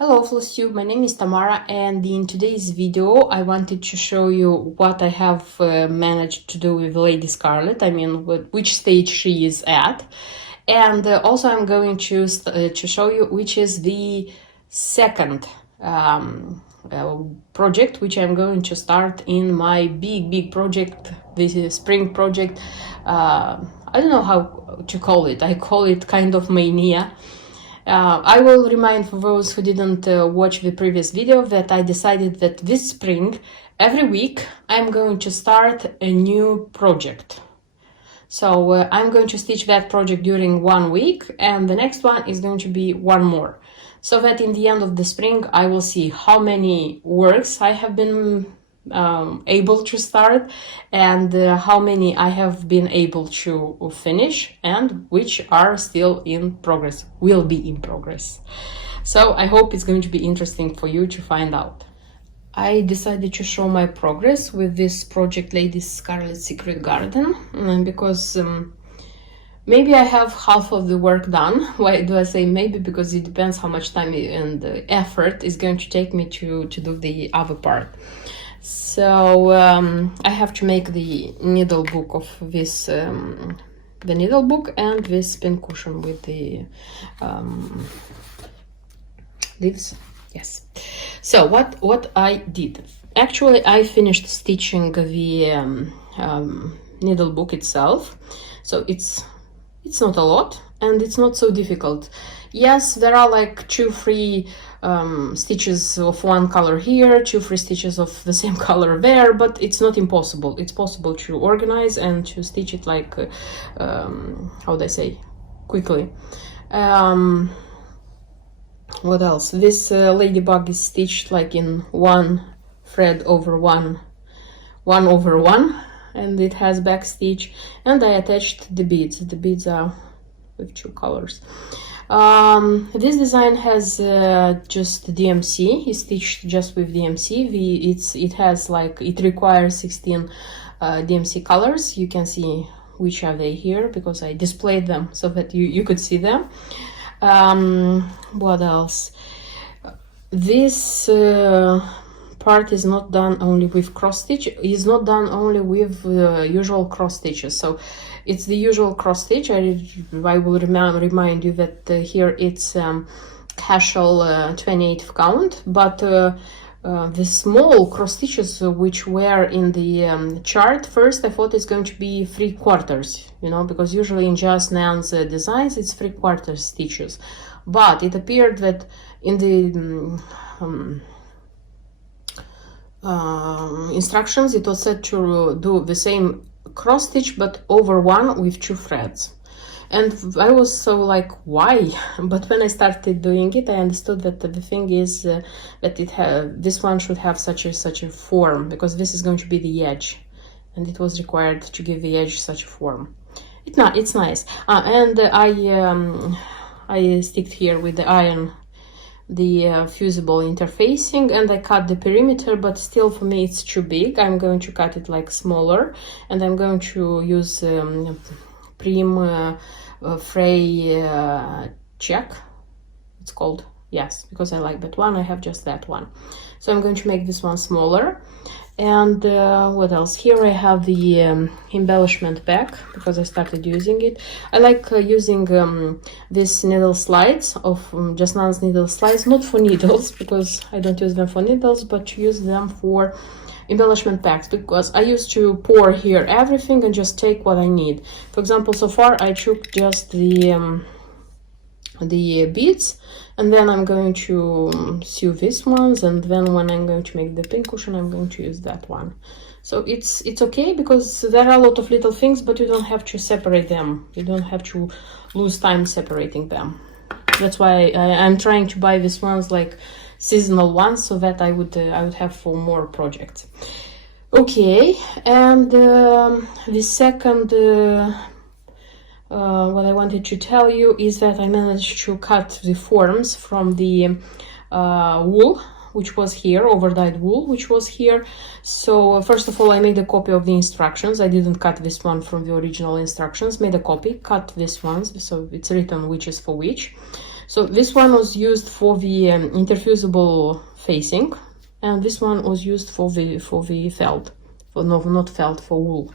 Hello FlossTube, my name is Tamara, and in today's video I wanted to show you what I have managed to do with Lady Scarlet. I mean, which stage she is at, and also I'm going to show you which is the second project which I'm going to start in my big project, this spring project. I don't know how to call it. I call it kind of mania. I will remind for those who didn't watch the previous video that I decided that this spring, every week, I'm going to start a new project. So I'm going to stitch that project during 1 week, and the next one is going to be one more. So that in the end of the spring, I will see how many works I have been able to start and how many I have been able to finish and which are still in progress, will be in progress. So I hope it's going to be interesting for you to find out. I decided to show my progress with this project Lady Scarlet's Secret Garden because maybe I have half of the work done. Why do I say maybe? Because it depends how much time and effort is going to take me to do the other part. So I have to make the needle book of this, the needle book and this pin cushion with the leaves. Yes. So what I did, actually I finished stitching the needle book itself. So it's not a lot and it's not so difficult. Yes, there are like 2-3 stitches of one color here, 2-3 stitches of the same color there, but it's not impossible. It's possible to organize and to stitch it like how do I say, quickly. What else? This ladybug is stitched like in one thread over one over one, and it has back stitch, and I attached the beads. The beads are with 2 colors. This design has just DMC. It's stitched just with DMC. It has like, it requires 16 DMC colors. You can see which are they here because I displayed them so that you could see them. What else? This part is not done only with cross stitch. It's not done only with usual cross stitches. So it's the usual cross stitch. I will remind you that here it's casual 28th count, but the small cross stitches which were in the chart, first I thought it's going to be 3/4, you know, because usually in Just Nan's designs it's 3/4 stitches, but it appeared that in the instructions it was said to do the same cross stitch but over one with 2 threads, and I was so like, why? But when I started doing it, I understood that the thing is that this one should have such a form, because this is going to be the edge, and it was required to give the edge such a form. It's nice. And I sticked here with the iron the fusible interfacing, and I cut the perimeter, but still for me it's too big. I'm going to cut it like smaller, and I'm going to use Prim Fray check, it's called. Yes, because I like that one. I have just that one, so I'm going to make this one smaller. And what else? Here I have the embellishment pack because I started using it. I like using these needle slides of Just Nan's needle slides, not for needles because I don't use them for needles, but to use them for embellishment packs, because I used to pour here everything and just take what I need. For example, so far I took just the beads, and then I'm going to sew these ones, and then when I'm going to make the pin cushion I'm going to use that one. So it's okay because there are a lot of little things, but you don't have to separate them. You don't have to lose time separating them. That's why I'm trying to buy these ones like seasonal ones, so that I would have for more projects. Okay, and the second what I wanted to tell you is that I managed to cut the forms from the wool, which was here, overdyed wool, which was here. So first of all, I made a copy of the instructions. I didn't cut this one from the original instructions, made a copy, cut this ones, so it's written which is for which. So this one was used for the interfusible facing, and this one was used for the felt, for no, not felt, for wool.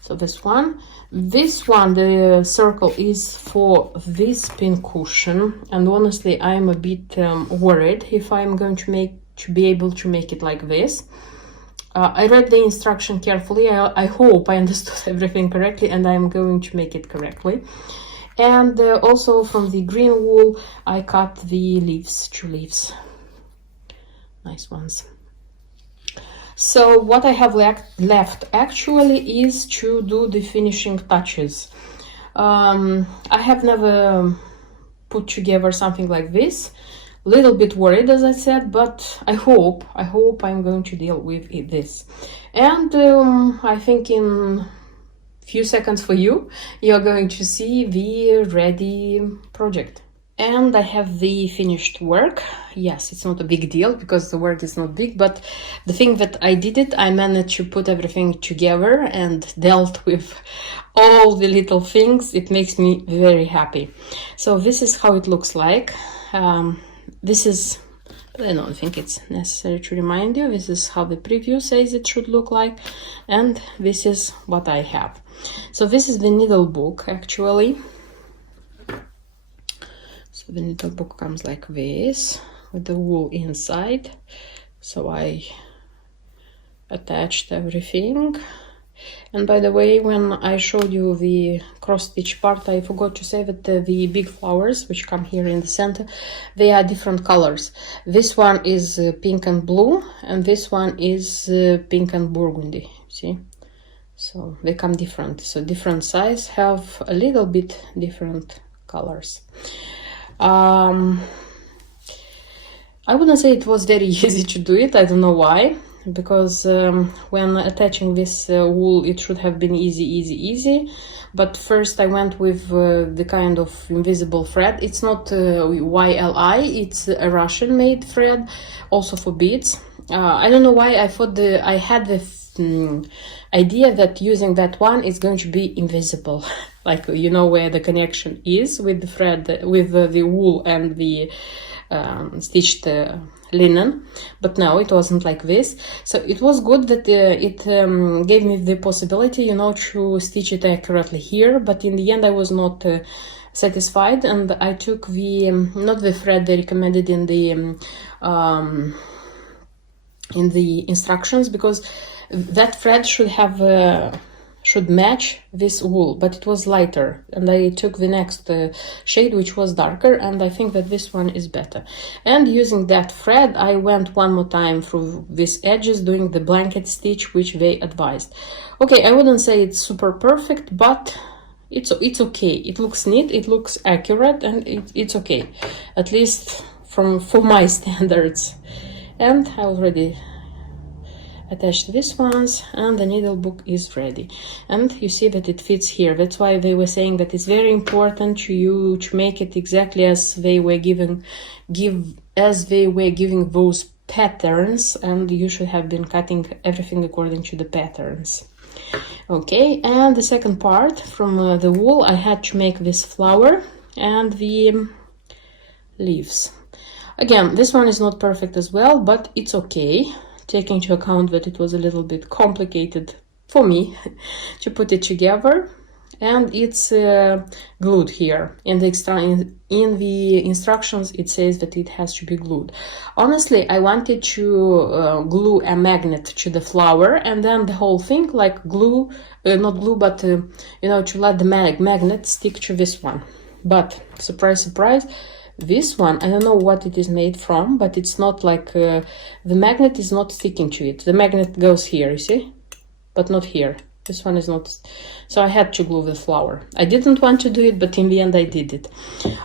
So this one, the circle is for this pin cushion, and honestly I'm a bit worried if I'm going to be able to make it like this. I read the instruction carefully. I hope I understood everything correctly, and I'm going to make it correctly. And also from the green wool I cut the leaves, 2 leaves, nice ones. So what I have left actually is to do the finishing touches. I have never put together something like this. Little bit worried, as I said, but I hope I'm going to deal with this. And I think in few seconds for you're going to see the ready project. And I have the finished work. Yes, it's not a big deal because the work is not big, but the thing that I did it, I managed to put everything together and dealt with all the little things. It makes me very happy. So this is how it looks like. This is, I don't think it's necessary to remind you, this is how the preview says it should look like, and this is what I have. So this is the needle book actually. So the needle book comes like this with the wool inside. So I attached everything. And by the way, when I showed you the cross stitch part, I forgot to say that the big flowers which come here in the center, they are different colors. This one is pink and blue, and this one is pink and burgundy. See, so they come different. So different size have a little bit different colors. I wouldn't say it was very easy to do it. I don't know why, because when attaching this wool it should have been easy, but first I went with the kind of invisible thread. It's not YLI, it's a Russian made thread, also for beads. I don't know why I thought I had the idea that using that one is going to be invisible, like you know where the connection is with the thread, with the wool and the stitched linen, but no, it wasn't like this. So it was good that it gave me the possibility, you know, to stitch it accurately here, but in the end I was not satisfied, and I took the not the thread they recommended in the instructions, because that thread should have should match this wool, but it was lighter, and I took the next shade which was darker, and I think that this one is better. And using that thread I went one more time through these edges doing the blanket stitch which they advised. Okay, I wouldn't say it's super perfect, but it's okay. It looks neat, it looks accurate, and it's okay, at least for my standards. And I already attached these ones, and the needle book is ready, and you see that it fits here. That's why they were saying that it's very important to you to make it exactly as they were giving those patterns, and you should have been cutting everything according to the patterns. Okay, and the second part from the wool, I had to make this flower and the leaves. Again, this one is not perfect as well, but it's okay, taking into account that it was a little bit complicated for me to put it together. And it's glued here. In the instructions it says that it has to be glued. Honestly, I wanted to glue a magnet to the flower, and then the whole thing like glue, not glue, but you know, to let the magnet stick to this one. But surprise, surprise, this one, I don't know what it is made from, but it's not like the magnet is not sticking to it. The magnet goes here, you see, but not here. This one is not, so I had to glue the flower. I didn't want to do it, but in the end I did it.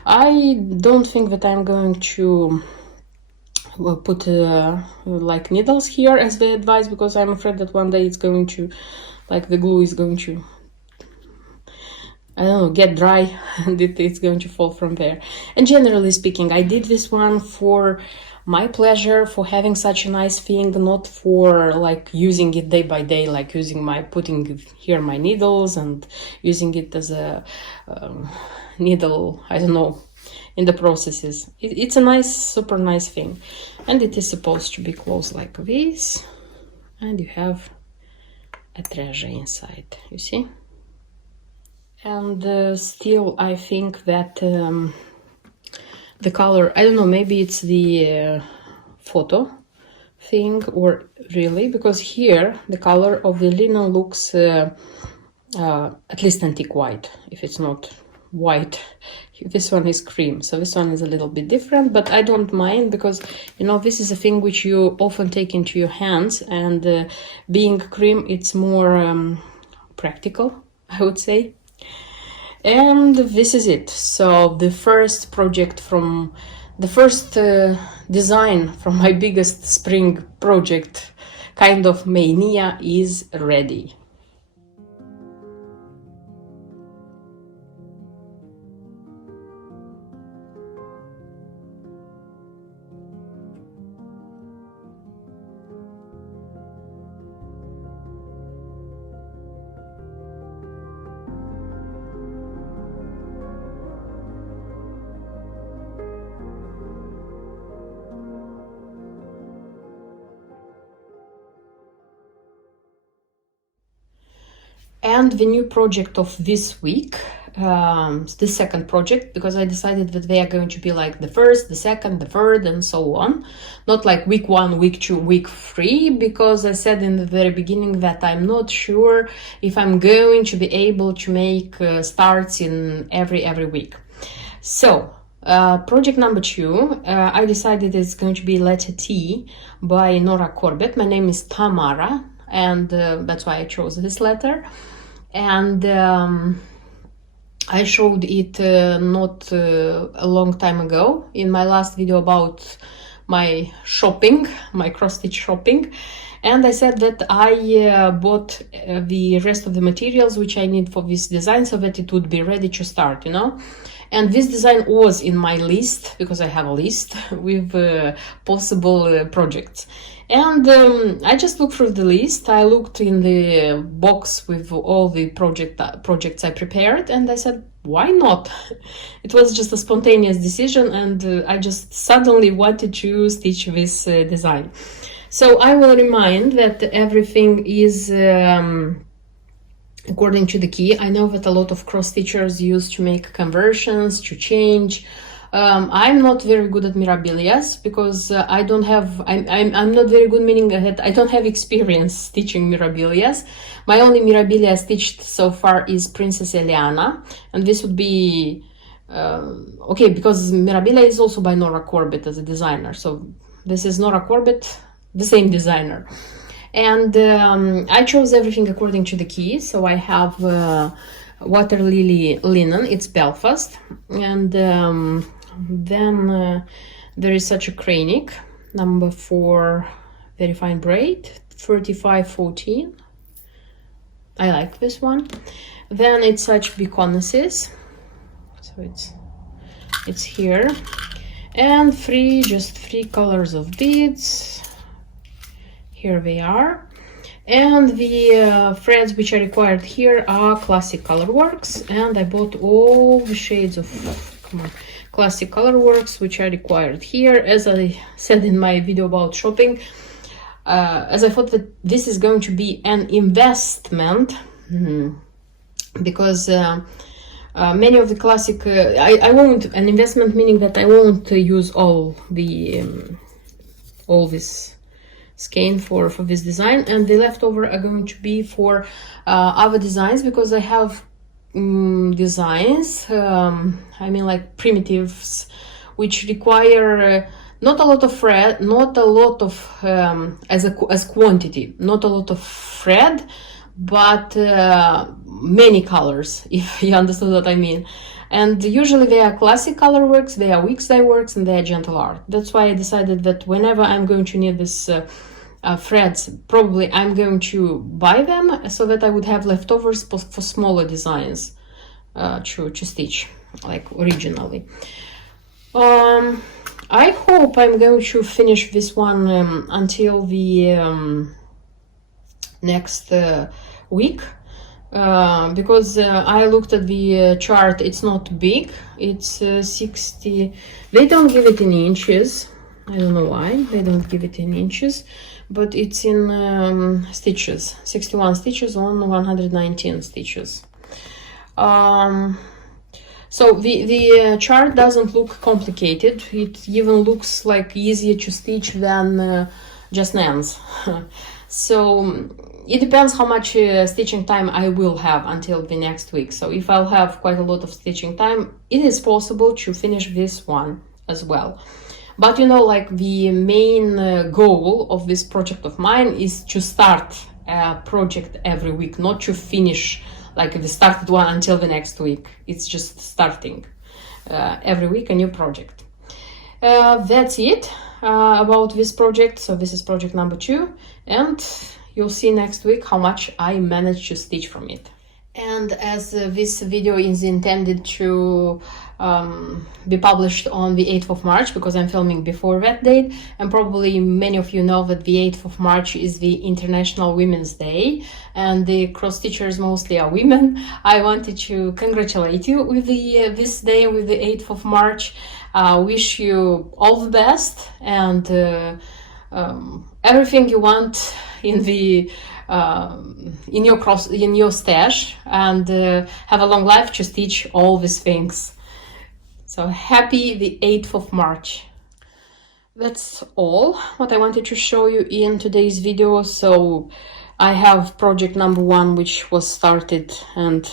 I don't think that I'm going to put like needles here as they advise, because I'm afraid that one day it's going to, like the glue is going to, I don't know, get dry and it's going to fall from there. And generally speaking, I did this one for my pleasure, for having such a nice thing, not for like using it day by day, like putting here my needles and using it as a needle, I don't know, in the processes. It's a nice, super nice thing. And it is supposed to be closed like this. And you have a treasure inside, you see? And still, I think that the color, I don't know, maybe it's the photo thing or really, because here the color of the linen looks at least antique white, if it's not white. This one is cream, so this one is a little bit different, but I don't mind, because you know, this is a thing which you often take into your hands, and being cream, it's more practical, I would say. And this is it. So the first project from the first design from my biggest spring project, kind of mania, is ready. And the new project of this week, the second project, because I decided that they are going to be like the first, the second, the third, and so on. Not like week 1, week 2, week 3, because I said in the very beginning that I'm not sure if I'm going to be able to make starts in every week. So, project number 2, I decided it's going to be Letter T by Nora Corbett. My name is Tamara, and that's why I chose this letter. And I showed it not a long time ago in my last video about my shopping, my cross-stitch shopping. And I said that I bought the rest of the materials which I need for this design, so that it would be ready to start, you know. And this design was in my list, because I have a list with possible projects. And I just looked through the list. I looked in the box with all the projects I prepared, and I said, why not? It was just a spontaneous decision, and I just suddenly wanted to stitch this design. So I will remind that everything is according to the key. I know that a lot of cross-stitchers use to make conversions, to change. I'm not very good at mirabilias, because I don't have, I'm not very good, meaning that I don't have experience stitching mirabilias. My only mirabilia stitched so far is Princess Eliana, and this would be okay, because mirabilia is also by Nora Corbett as a designer, so this is Nora Corbett, the same designer. And I chose everything according to the key. So I have Water Lily linen, it's Belfast, and then there is such a Kranic, number 4, very fine braid, 3514. I like this one. Then it's such Beconnesses, so it's here, and just three colors of beads. Here they are. And the threads which are required here are Classic Colorworks, and I bought all the shades of Classic Colorworks which are required here. As I said in my video about shopping, as I thought that this is going to be an investment, because many of the classic, I won't, an investment meaning that I won't use all this skein for this design, and the leftover are going to be for other designs, because I have designs, I mean like primitives, which require not a lot of thread, not a lot of as quantity, not a lot of thread, but many colors, if you understand what I mean. And usually they are Classic Colorworks, they are Weeks Dye Works, and they are Gentle Art. That's why I decided that whenever I'm going to need this threads, probably I'm going to buy them, so that I would have leftovers for smaller designs to stitch, like originally. I hope I'm going to finish this one until the next week, because I looked at the chart. It's not big. It's 60. They don't give it in inches. I don't know why they don't give it in inches, but it's in stitches. 61 stitches on 119 stitches. So the chart doesn't look complicated. It even looks like easier to stitch than Just Nan's. So it depends how much stitching time I will have until the next week. So if I'll have quite a lot of stitching time, it is possible to finish this one as well. But you know, like the main goal of this project of mine is to start a project every week, not to finish like the started one until the next week. It's just starting every week a new project. That's it about this project. So this is project number 2, and you'll see next week how much I managed to stitch from it. And as this video is intended to be published on the 8th of March, because I'm filming before that date, and probably many of you know that the 8th of March is the International Women's Day, and the cross stitchers mostly are women. I wanted to congratulate you with this day, with the 8th of March. Wish you all the best, and everything you want in the in your stash, and have a long life to stitch all these things. So happy the 8th of March. That's all what I wanted to show you in today's video. So I have project number 1, which was started and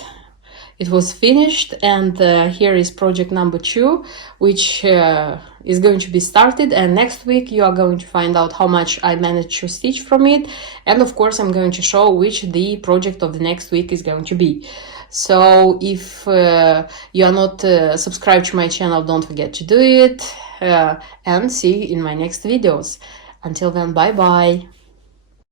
it was finished, and here is project number 2, which is going to be started, and next week you are going to find out how much I managed to stitch from it, and of course I'm going to show which the project of the next week is going to be. So if you are not subscribed to my channel, don't forget to do it, and see you in my next videos. Until then, bye bye.